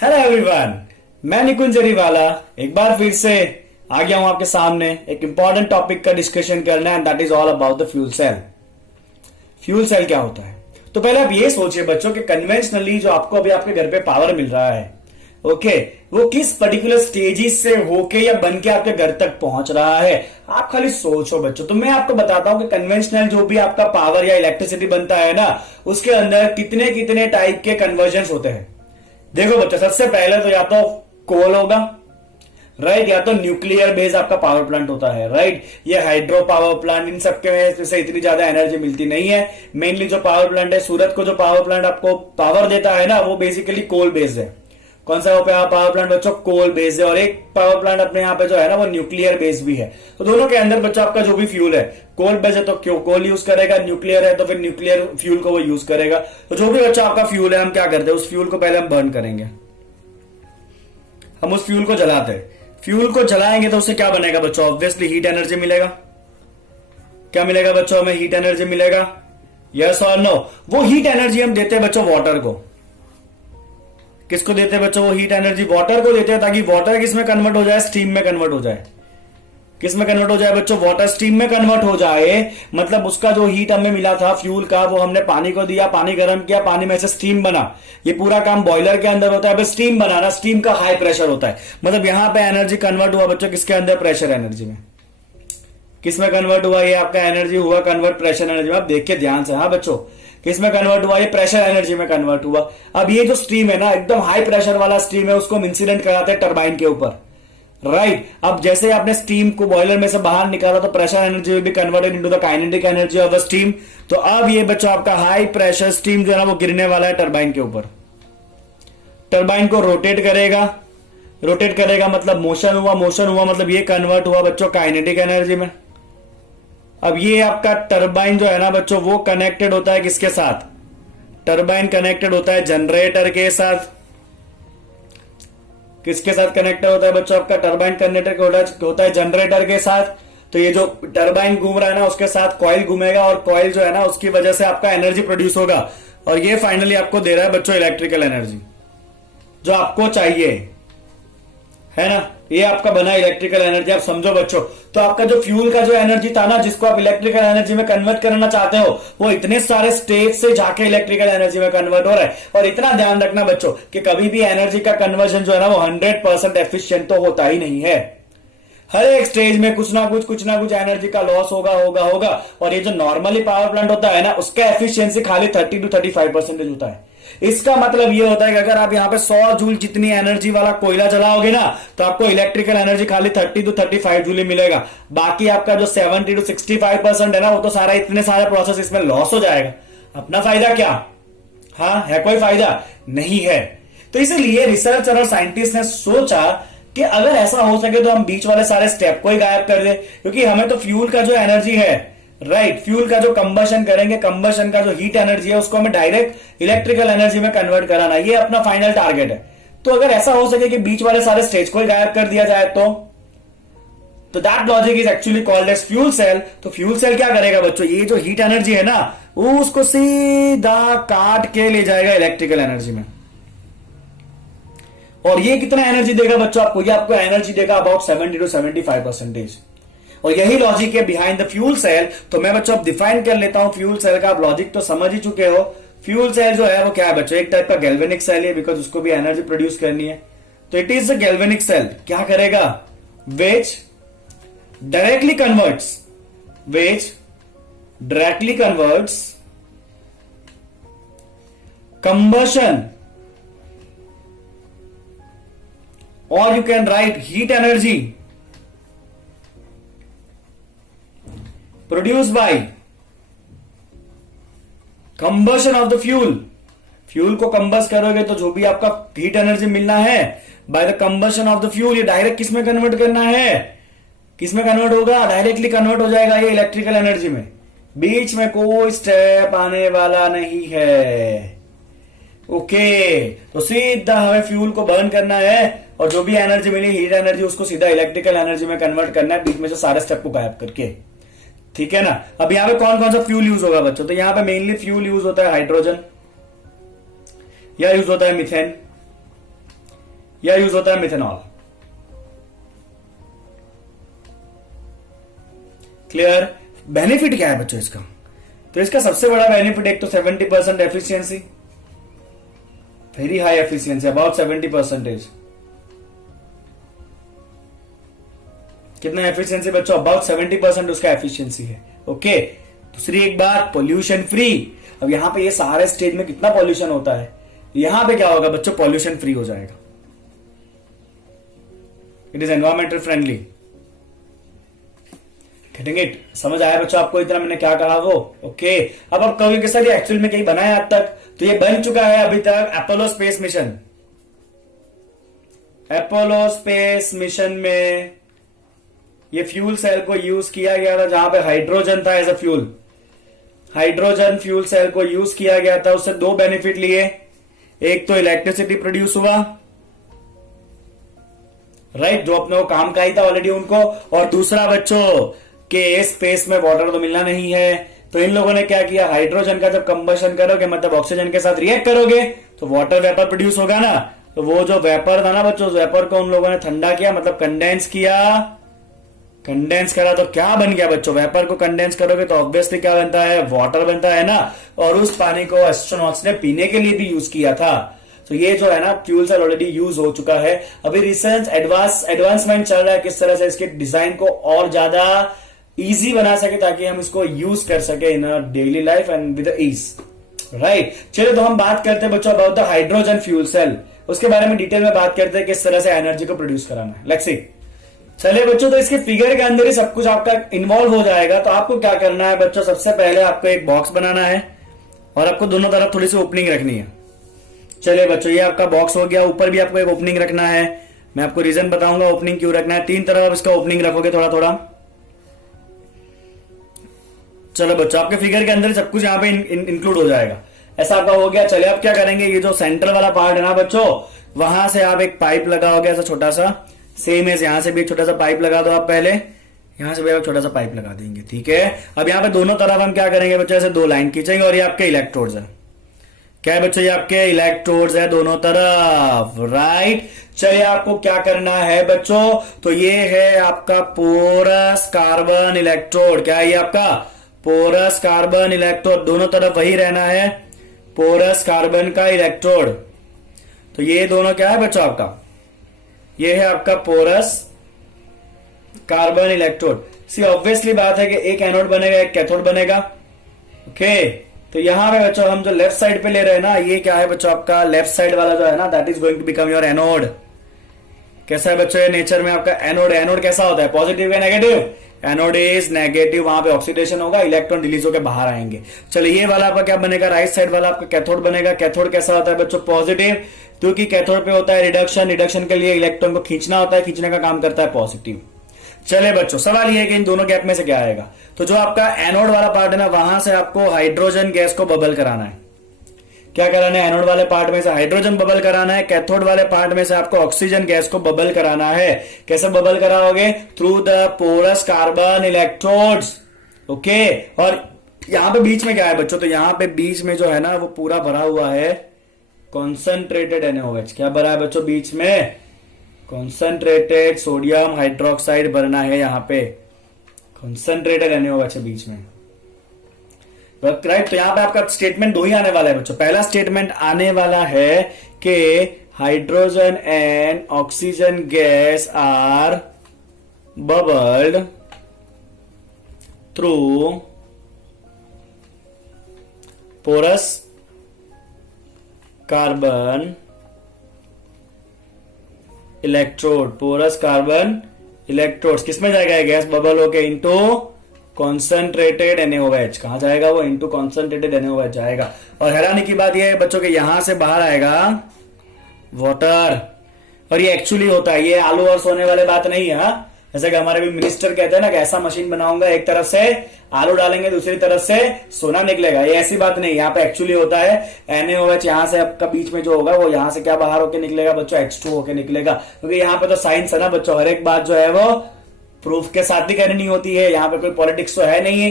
Hello everyone, मैं निकुंज जरीवाला एक बार फिर से आ गया हूं आपके सामने एक इंपॉर्टेंट टॉपिक का डिस्कशन करना and that is all about the fuel cell. Fuel cell क्या होता है? तो पहले आप ये सोचिए बच्चों कि कन्वेंशनली जो आपको अभी आपके घर पे पावर मिल रहा है, ओके, वो किस पर्टिकुलर स्टेजेस से होके या बन के आपके घर तक पहुंच रहा है। आप खाली सोचो बच्चों। तो मैं आपको बताता हूं कि कन्वेंशनल जो भी आपका पावर या इलेक्ट्रिसिटी बनता है ना, उसके अंदर कितने कितने टाइप के कन्वर्जन होते हैं। देखो बच्चों, सबसे पहले तो या तो कोल होगा, राइट, या तो न्यूक्लियर बेस आपका पावर प्लांट होता है, राइट। ये हाइड्रो पावर प्लांट, इन सबके में से इतनी ज्यादा एनर्जी मिलती नहीं है। मेनली जो पावर प्लांट है, सूरत को जो पावर प्लांट आपको पावर देता है ना, वो बेसिकली कोल बेस्ड है। कौन सा पावर प्लांट बच्चों? कोल बेस्ड है। और एक पावर प्लांट अपने यहाँ पे जो है ना, वो न्यूक्लियर बेस्ड भी है। तो दोनों के अंदर बच्चों आपका जो भी फ्यूल है, कोल बेस्ड है तो क्यों कोल यूज करेगा, न्यूक्लियर है तो फिर न्यूक्लियर फ्यूल को वो यूज करेगा। तो जो भी बच्चा आपका फ्यूल है, हम क्या करते हैं, उस फ्यूल को पहले हम बर्न करेंगे, हम उस फ्यूल को जलाते हैं। फ्यूल को जलाएंगे तो उससे क्या बनेगा बच्चों? ऑब्वियसली हीट एनर्जी मिलेगा। क्या मिलेगा बच्चों? हमें हीट एनर्जी मिलेगा। यस और नो? वो हीट एनर्जी हम देते हैं बच्चों वाटर को। किसको देते हैं बच्चों? वो हीट एनर्जी वाटर को देते हैं, ताकि वाटर किसमें कन्वर्ट हो जाए? स्टीम में कन्वर्ट हो जाए। किस में कन्वर्ट हो जाए बच्चों? वाटर स्टीम में कन्वर्ट हो जाए। मतलब उसका जो हीट हमें मिला था फ्यूल का, वो हमने पानी को दिया, पानी गर्म किया, पानी में से स्टीम बना। ये पूरा काम बॉयलर के अंदर होता है। अब स्टीम बनाना, स्टीम का हाई प्रेशर होता है। मतलब यहां पे एनर्जी कन्वर्ट हुआ बच्चों किसके अंदर? प्रेशर एनर्जी में। किस में कन्वर्ट हुआ? ये आपका एनर्जी हुआ कन्वर्ट प्रेशर एनर्जी में। आप देखिए ध्यान से, हाँ बच्चों, किस में कन्वर्ट हुआ? ये प्रेशर एनर्जी में कन्वर्ट हुआ। अब ये जो स्टीम है ना, एकदम हाई प्रेशर वाला स्टीम है, उसको हम इंसिडेंट कराते हैं टरबाइन के ऊपर, राइट। अब जैसे ही आपने स्टीम को बॉयलर में से बाहर निकाला तो pressure energy will be converted into the kinetic energy of the steam. तो अब ये बच्चा आपका हाई प्रेशर स्टीम जो है ना, वो गिरने वाला है टरबाइन के ऊपर। टरबाइन को रोटेट करेगा, रोटेट करेगा मतलब मोशन हुआ, मोशन हुआ मतलब ये कन्वर्ट हुआ बच्चों काइनेटिक एनर्जी में। अब ये आपका टरबाइन जो है ना बच्चों, वो कनेक्टेड होता है किसके साथ? टरबाइन कनेक्टेड होता है जनरेटर के साथ। किसके साथ कनेक्टेड होता है बच्चों? आपका टरबाइन कनेक्टेड होता है जनरेटर के साथ। तो ये जो टरबाइन घूम रहा है ना, उसके साथ कॉइल घूमेगा, और कॉइल जो है ना, उसकी वजह से आपका एनर्जी प्रोड्यूस होगा। और ये फाइनली आपको दे रहा है बच्चों इलेक्ट्रिकल एनर्जी, जो आपको चाहिए, है ना। ये आपका बना इलेक्ट्रिकल एनर्जी। आप समझो बच्चों, तो आपका जो फ्यूल का जो एनर्जी था ना, जिसको आप इलेक्ट्रिकल एनर्जी में कन्वर्ट करना चाहते हो, वो इतने सारे स्टेज से जाके इलेक्ट्रिकल एनर्जी में कन्वर्ट हो रहा है। और इतना ध्यान रखना बच्चों कि कभी भी एनर्जी का कन्वर्जन जो है ना, वो 100% एफिशिएंट तो होता ही नहीं है। हर एक स्टेज में कुछ ना कुछ एनर्जी का लॉस होगा। और ये जो नॉर्मली पावर प्लांट होता है ना, उसका एफिशिएंसी खाली 30 to 35% होता है। इसका मतलब ये होता है कि अगर आप यहां पे 100 जूल जितनी एनर्जी वाला कोयला जलाओगे ना, तो आपको इलेक्ट्रिकल एनर्जी खाली 30 to 35 जूल ही मिलेगा। बाकी आपका जो 70 to 65% है ना, वो तो सारा इतने सारे प्रोसेस इसमें लॉस हो जाएगा। अपना फायदा क्या? हाँ, है कोई फायदा? नहीं है। तो इसीलिए रिसर्चर और साइंटिस्ट ने सोचा कि अगर ऐसा हो सके तो हम बीच वाले सारे स्टेप को ही गायब कर दें, क्योंकि हमें तो फ्यूल का जो एनर्जी है, राइट, फ्यूल का जो कंबशन करेंगे, कंबशन का जो हीट एनर्जी है, उसको हमें डायरेक्ट इलेक्ट्रिकल एनर्जी में कन्वर्ट कराना, ये अपना फाइनल टारगेट है। तो अगर ऐसा हो सके कि बीच वाले सारे स्टेज को ही गायब कर दिया जाए तो that logic is actually called as fuel cell. तो फ्यूल सेल क्या करेगा बच्चों? ये जो हीट एनर्जी है ना, उसको सीधा काट के ले जाएगा इलेक्ट्रिकल एनर्जी में। और ये कितना एनर्जी देगा बच्चों आपको? ये आपको एनर्जी देगा अबाउट 70 to 75%। और यही लॉजिक है बिहाइंड द फ्यूल सेल। तो मैं बच्चों अब डिफाइन कर लेता हूं फ्यूल सेल का। आप लॉजिक तो समझ ही चुके हो। फ्यूल सेल जो है वो क्या है बच्चों? एक टाइप का गैल्वेनिक सेल है, बिकॉज उसको भी एनर्जी प्रोड्यूस करनी है। तो it is a galvanic cell. क्या करेगा? Which directly converts combustion, or you can write heat energy produced by combustion of the fuel। Fuel को कंबस्ट करोगे तो जो भी आपका हीट एनर्जी मिलना है by the combustion of the fuel, ये डायरेक्ट किस में कन्वर्ट करना है? किस में कन्वर्ट होगा? डायरेक्टली कन्वर्ट हो जाएगा ये इलेक्ट्रिकल एनर्जी में। बीच में कोई स्टेप आने वाला नहीं है। ओके, तो सीधा हमें फ्यूल को बर्न करना है, और जो भी एनर्जी मिली हीट एनर्जी, उसको सीधा इलेक्ट्रिकल एनर्जी में कन्वर्ट करना है, बीच में से सारे स्टेप को गायब करके। ठीक है ना। अब यहां पे कौन कौन सा फ्यूल यूज होगा बच्चों? तो यहां पे मेनली फ्यूल यूज होता है हाइड्रोजन, या यूज होता है मिथेन, या यूज होता है मिथेनॉल। क्लियर? बेनिफिट क्या है बच्चों इसका? तो इसका सबसे बड़ा बेनिफिट एक तो 70% efficiency, very high efficiency, about 70%। कितना एफिशिएंसी बच्चों? अबाउट 70% उसका एफिशिएंसी है। ओके, दूसरी एक बात, पोल्यूशन फ्री। अब यहां पे ये सारे स्टेज में कितना पॉल्यूशन होता है, यहां पे क्या होगा बच्चों? पॉल्यूशन फ्री हो जाएगा। It is environmental friendly. Getting it? समझ आया बच्चों आपको इतना मैंने क्या कहा वो? ओके, अब आप कहोगे कि सर ये एक्चुअल में कहीं बना है आज तक? तो ये बन चुका है अभी तक Apollo space mission. Apollo space mission में ये फ्यूल सेल को यूज किया गया था, जहां पे हाइड्रोजन था as a fuel. Hydrogen fuel cell को यूज किया गया था, उससे दो बेनिफिट लिए। एक तो इलेक्ट्रिसिटी प्रोड्यूस हुआ, राइट, जो अपने को काम का ही था ऑलरेडी उनको, और दूसरा बच्चों के स्पेस में वाटर तो मिलना नहीं है, तो इन लोगों ने क्या किया, हाइड्रोजन का जब कंबशन करोगे मतलब ऑक्सीजन के साथ रिएक्ट करोगे तो वाटर वेपर प्रोड्यूस होगा ना। तो वो जो वेपर था ना बच्चों, उस वेपर को उन लोगों ने ठंडा किया, मतलब कंडेंस किया। कंडेंस करा तो क्या बन गया बच्चों? वेपर को कंडेंस करोगे तो ऑब्वियसली क्या बनता है? वाटर बनता है ना। और उस पानी को एस्ट्रोनॉट्स ने पीने के लिए भी यूज किया था। तो ये जो है ना फ्यूल सेल ऑलरेडी यूज हो चुका है। अभी रिसर्च एडवांसमेंट चल रहा है किस तरह से इसके डिजाइन को और ज्यादा इजी बना सके ताकि हम इसको यूज कर सके in daily life and with ease, right. चलिए तो हम बात करते हैं बच्चों about the hydrogen fuel cell. उसके बारे में डिटेल में बात करते हैं किस तरह से एनर्जी को प्रोड्यूस कराना है। Let's see. चलिए बच्चों, तो इसके फिगर के अंदर ही सब कुछ आपका इन्वॉल्व हो जाएगा। तो आपको क्या करना है बच्चों? सबसे पहले आपको एक बॉक्स बनाना है और आपको दोनों तरफ थोड़ी सी ओपनिंग रखनी है। चलिए बच्चों, ये आपका बॉक्स हो गया। ऊपर भी आपको एक ओपनिंग रखना है। मैं आपको रीजन बताऊंगा ओपनिंग क्यों रखना है। 3 तरफ आप इसका ओपनिंग रखोगे थोड़ा थोड़ा। चलो बच्चों, आपके फिगर के अंदर सब कुछ यहाँ पे इंक्लूड हो जाएगा। ऐसा आपका हो गया। चलिए अब क्या करेंगे, ये जो सेंटर वाला पार्ट है ना बच्चों, वहां से आप एक पाइप लगाओगे ऐसा छोटा सा। सेम है, यहां से भी एक छोटा सा पाइप लगा दो आप पहले। यहां से भी आप छोटा सा पाइप लगा देंगे, ठीक है। अब यहाँ पे दोनों तरफ हम क्या करेंगे बच्चों? ऐसे 2 लाइन खींचेंगे और ये आपके इलेक्ट्रोड्स है। क्या है बच्चों? ये आपके इलेक्ट्रोड्स है दोनों तरफ, राइट। चलिए आपको क्या करना है बच्चों? तो ये है आपका पोरस कार्बन इलेक्ट्रोड। क्या है ये आपका? Porous carbon electrode. दोनों तरफ वही रहना है, पोरस कार्बन का इलेक्ट्रोड। तो ये दोनों क्या है बच्चों आपका? ये है आपका पोरस कार्बन इलेक्ट्रोड। सी ऑब्वियसली बात है कि एक एनोड बनेगा एक कैथोड बनेगा। ओके, तो यहां पे बच्चों हम जो लेफ्ट साइड पे ले रहे हैं ना, ये क्या है बच्चों आपका? लेफ्ट साइड वाला जो है ना, that is going to become your anode. कैसा है बच्चों ये नेचर में आपका एनोड? एनोड कैसा होता है? पॉजिटिव या नेगेटिव? एनोड इज नेगेटिव, वहां पे ऑक्सीडेशन होगा, इलेक्ट्रॉन रिलीज होकर बाहर आएंगे। चलिए ये वाला आपका क्या बनेगा? राइट साइड वाला आपका कैथोड बनेगा। कैथोड कैसा होता है बच्चों? पॉजिटिव, क्योंकि कैथोड पे होता है रिडक्शन। रिडक्शन के लिए इलेक्ट्रॉन को खींचना होता है, खींचने का काम करता है पॉजिटिव। चले बच्चों, सवाल ये है कि इन दोनों गैप में से क्या आएगा? तो जो आपका एनोड वाला पार्ट है ना, वहां से आपको हाइड्रोजन गैस को बबल कराना है। क्या कराना है? एनोड वाले पार्ट में से हाइड्रोजन बबल कराना है। कैथोड वाले पार्ट में से आपको ऑक्सीजन गैस को बबल कराना है। कैसे बबल कराओगे? Through the porous carbon electrodes. Okay, और यहां पे बीच में क्या है बच्चों? तो यहां पे बीच में जो है ना वो पूरा भरा हुआ है कॉन्सेंट्रेटेड NaOH। क्या भरा है बच्चों बीच में? कॉन्सेंट्रेटेड सोडियम हाइड्रोक्साइड भरना है यहां पे। कॉन्सेंट्रेटेड NaOH है बीच में, राइट। तो यहां पे आपका स्टेटमेंट 2 ही आने वाला है बच्चों। पहला स्टेटमेंट आने वाला है कि hydrogen and oxygen gas are bubbled through porous carbon electrode. Porous carbon electrodes किसमें जाएगा? गैस बबल होके इनटू कॉन्सेंट्रेटेड NaOH। कहां जाएगा वो? इनटू कॉन्सेंट्रेटेड NaOH जाएगा। और हैरानी की बात यह है बच्चों के यहां से बाहर आएगा वाटर। और ये एक्चुअली होता है, ये आलू और सोने वाले बात नहीं है। हाँ, जैसे कि हमारे भी मिनिस्टर कहते हैं ना कि ऐसा मशीन बनाऊंगा, एक तरफ से आलू डालेंगे दूसरी तरफ से सोना निकलेगा। ये ऐसी बात नहीं, यहाँ पे एक्चुअली होता है NaOH यहां से आपका बीच में जो होगा वो यहां से क्या बाहर होके निकलेगा बच्चों? H2 होके निकलेगा। क्योंकि यहाँ पे तो साइंस है ना बच्चों, हर एक बात जो है वो प्रूफ के साथ ही करनी होती है। यहाँ पे कोई पॉलिटिक्स तो है नहीं है,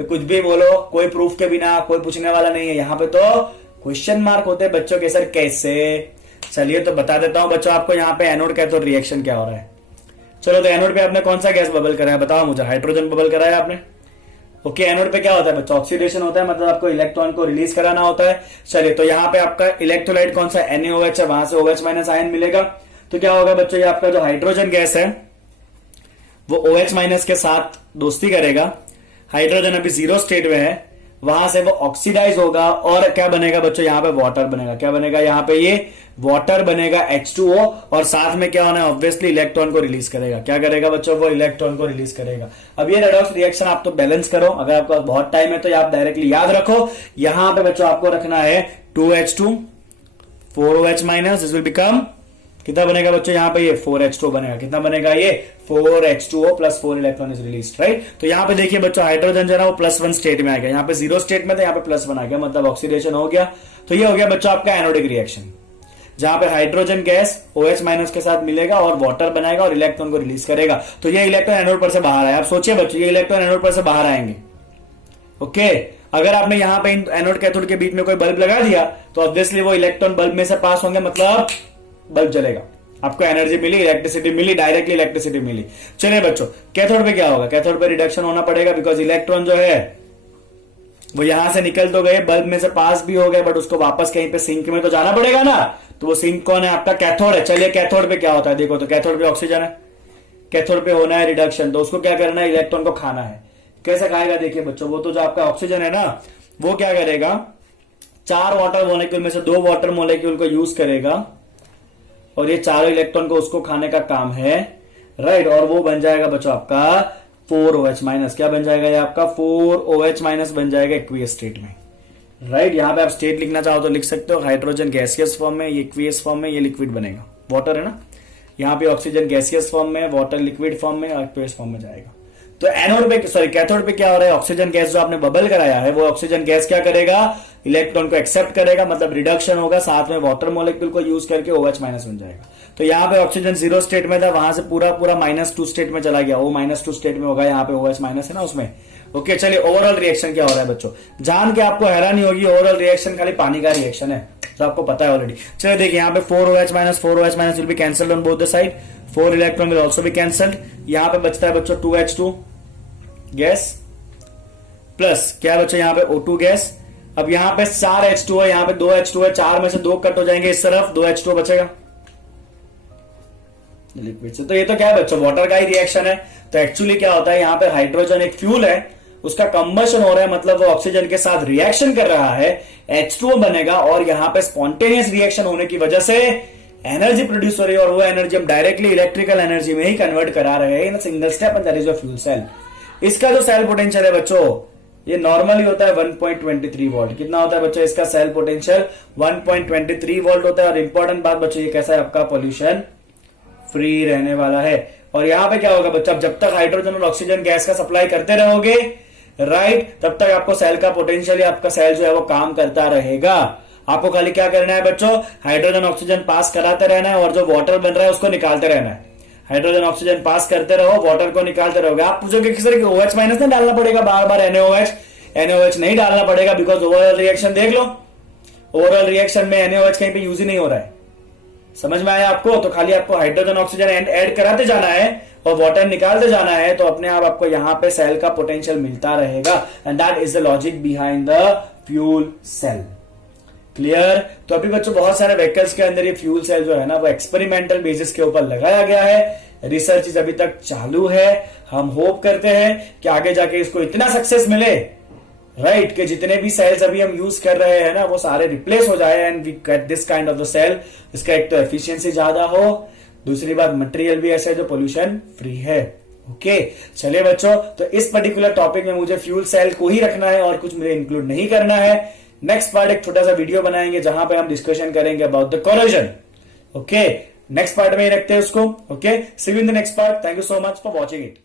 कुछ भी बोलो कोई प्रूफ के बिना, कोई पूछने वाला नहीं है। यहाँ पे तो क्वेश्चन मार्क होते हैं बच्चों के, सर कैसे? चलिए तो बता देता हूं बच्चों आपको यहाँ पे एनोड कैथोड रिएक्शन क्या हो रहा है। चलो तो एनोड पे आपने कौन सा गैस बबल कराया बताओ मुझे, हाइड्रोजन बबल कराया आपने। ओके, एनोड पे क्या होता है बच्चों, ऑक्सीडेशन होता है, मतलब आपको इलेक्ट्रॉन को रिलीज कराना होता है। चलिए तो यहाँ पे आपका इलेक्ट्रोलाइट कौन सा NaOH है, वहां से OH माइनस आयन मिलेगा। तो क्या होगा बच्चों, ये आपका जो हाइड्रोजन गैस है वो OH माइनस के साथ दोस्ती करेगा। हाइड्रोजन अभी जीरो स्टेट में है, वहां से वो ऑक्सीडाइज होगा और क्या बनेगा बच्चों, यहाँ पे वाटर बनेगा। क्या बनेगा, यहाँ पे ये वाटर बनेगा H2O, और साथ में क्या होना है, ऑब्वियसली इलेक्ट्रॉन को रिलीज करेगा। क्या करेगा बच्चों, वो इलेक्ट्रॉन को रिलीज करेगा। अब ये रेडॉक्स रिएक्शन आप तो बैलेंस करो, अगर आपका बहुत टाइम है तो आप डायरेक्टली याद रखो। यहां पे बच्चों आपको रखना है 2H2 4OH minus, this will become कितना बनेगा बच्चों, यहाँ पे ये 4H2 बनेगा। कितना बनेगा, ये 4H2O plus 4 electron is release, right. तो यहाँ पे देखिए बच्चों हाइड्रोजन जो है ना वो +1 स्टेट में आ गया, यहाँ पे जीरो स्टेट में था, यहाँ पे +1 आ गया, मतलब ऑक्सीडेशन हो गया। तो ये हो गया बच्चों आपका एनोडिक रिएक्शन, जहां पे हाइड्रोजन गैस OH माइनस के साथ मिलेगा और वाटर बनाएगा और इलेक्ट्रॉन को रिलीज करेगा। तो ये इलेक्ट्रॉन एनोड पर से बाहर आया। आप सोचिए बच्चों, ये इलेक्ट्रॉन एनोड पर से बाहर आएंगे। ओके, अगर आपने यहां पे एनोड कैथोड के बीच में कोई बल्ब लगा दिया तो ऑब्वियसली वो इलेक्ट्रॉन बल्ब में से पास होंगे, मतलब बल्ब जलेगा, आपको एनर्जी मिली, इलेक्ट्रिसिटी मिली, डायरेक्टली इलेक्ट्रिसिटी मिली। चलिए बच्चों, कैथोड पे क्या होगा, कैथोड पे रिडक्शन होना पड़ेगा, बिकॉज इलेक्ट्रॉन जो है वो यहां से निकल तो गए, बल्ब में से पास भी हो गए, बट उसको वापस कहीं पे सिंक में तो जाना पड़ेगा ना। तो वो सिंक कौन है, आपका कैथोड है। चलिए कैथोड पे क्या होता है, देखो तो कैथोड पे ऑक्सीजन है, कैथोड पे होना है रिडक्शन, तो उसको क्या करना है, इलेक्ट्रॉन को खाना है। कैसे खाएगा, देखिए बच्चों, वो तो जो आपका ऑक्सीजन है ना, वो क्या करेगा, 4 वाटर मॉलिक्यूल में से 2 वाटर मॉलिक्यूल को यूज करेगा और ये चारों इलेक्ट्रॉन को उसको खाने का काम है, राइट। और वो बन जाएगा बच्चों आपका 4OH माइनस। क्या बन जाएगा, ये आपका 4OH माइनस बन जाएगा एक्वियस स्टेट में, राइट। यहां पे आप स्टेट लिखना चाहो तो लिख सकते हो, हाइड्रोजन गैसियस फॉर्म में, ये एक्वियस फॉर्म में, ये लिक्विड बनेगा, वाटर है ना। यहाँ पे ऑक्सीजन गैसियस फॉर्म में, वाटर लिक्विड फॉर्म में, एक्वियस फॉर्म में जाएगा। तो एनोड पे सॉरी कैथोड पे क्या हो रहा है, ऑक्सीजन गैस जो आपने बबल कराया है वो ऑक्सीजन गैस क्या करेगा, इलेक्ट्रॉन को एक्सेप्ट करेगा, मतलब रिडक्शन होगा, साथ में वाटर मॉलिक्यूल को यूज करके OH माइनस बन जाएगा। तो यहाँ पे ऑक्सीजन जीरो स्टेट में था, वहां से पूरा -2 स्टेट में चला गया, वो -2 स्टेट में होगा, यहाँ पे OH माइनस है ना उसमें। ओके, चलिए ओवरऑल रिएक्शन क्या हो रहा है बच्चों, जान के आपको हैरानी होगी, ओवरऑल रिएक्शन खाली पानी का रिएक्शन है, तो आपको पता है ऑलरेडी। चलिए देखिए, यहाँ पे 4OH minus will be cancelled on both the side, 4 electron will also be cancelled. यहाँ पे बचता है बच्चों 2H2 गैस प्लस क्या बच्चों, यहाँ पे O2 गैस। अब यहाँ पे 4H2 है, यहाँ पे 2H2 है, 4 में से 2 कट हो जाएंगे इस तरफ, 2H2 बचेगा लिक्विड से। तो ये तो क्या है बच्चों, वाटर का ही रिएक्शन है। तो एक्चुअली क्या होता है, यहाँ पे हाइड्रोजन एक फ्यूल है, उसका कंबशन हो रहा है, मतलब वो ऑक्सीजन के साथ रिएक्शन कर रहा है, H2O बनेगा, और यहाँ पे स्पॉन्टेनियस रिएक्शन होने की वजह से एनर्जी प्रोड्यूस हो रही है, और वो एनर्जी हम डायरेक्टली इलेक्ट्रिकल एनर्जी में ही कन्वर्ट करा रहे हैं in single step, and that is your fuel cell. इसका जो सेल पोटेंशियल है बच्चों, ये नॉर्मली होता है 1.23 वोल्ट। कितना होता है बच्चों इसका सेल पोटेंशियल, 1.23 वोल्ट होता है। और इंपॉर्टेंट बात बच्चों, ये कैसा है, आपका पॉल्यूशन फ्री रहने वाला है। और यहां पे क्या होगा बच्चों, जब तक हाइड्रोजन और ऑक्सीजन गैस का सप्लाई करते रहोगे, राइट, तब तक आपको सेल का पोटेंशियल, आपका सेल जो है वो काम करता रहेगा। आपको खाली क्या करना है बच्चों, हाइड्रोजन ऑक्सीजन पास कराते रहना है, और जो वाटर बन रहा है उसको निकालते रहना है। हाइड्रोजन ऑक्सीजन पास करते रहो, वाटर को निकालते रहोगे। आप पूछोगे किस तरह की OH माइनस नहीं डालना पड़ेगा बार बार, NaOH नहीं डालना पड़ेगा, बिकॉज ओवरऑल रिएक्शन देख लो, ओवरऑल रिएक्शन में NaOH कहीं पे यूज ही नहीं हो रहा है। समझ में आया आपको, तो खाली आपको हाइड्रोजन ऑक्सीजन ऐड कराते जाना है और वाटर निकालते जाना है, तो अपने आप आपको यहां पे सेल का पोटेंशियल मिलता रहेगा, and that is the logic behind the fuel cell. Clear. तो अभी बच्चों बहुत सारे व्हीकल्स के अंदर ये फ्यूल सेल जो है ना वो एक्सपेरिमेंटल बेसिस के ऊपर लगाया गया है, रिसर्च अभी तक चालू है। हम होप करते हैं कि आगे जाके इसको इतना सक्सेस मिले, राइट, कि जितने भी सेल्स अभी हम यूज कर रहे हैं ना वो सारे रिप्लेस हो जाए, and we get this kind of the cell. इसका एक तो एफिशिएंसी ज्यादा हो, दूसरी बात मटेरियल भी ऐसा है जो पोल्यूशन फ्री है। ओके, चलिए बच्चों, तो इस पर्टिकुलर टॉपिक में मुझे फ्यूल सेल को ही रखना है और कुछ मुझे इंक्लूड नहीं करना है। नेक्स्ट पार्ट एक छोटा सा वीडियो बनाएंगे जहां पे हम डिस्कशन करेंगे about the corrosion. Okay, next part में ही रखते हैं उसको। Okay, see you in the next part. Thank you so much for watching it.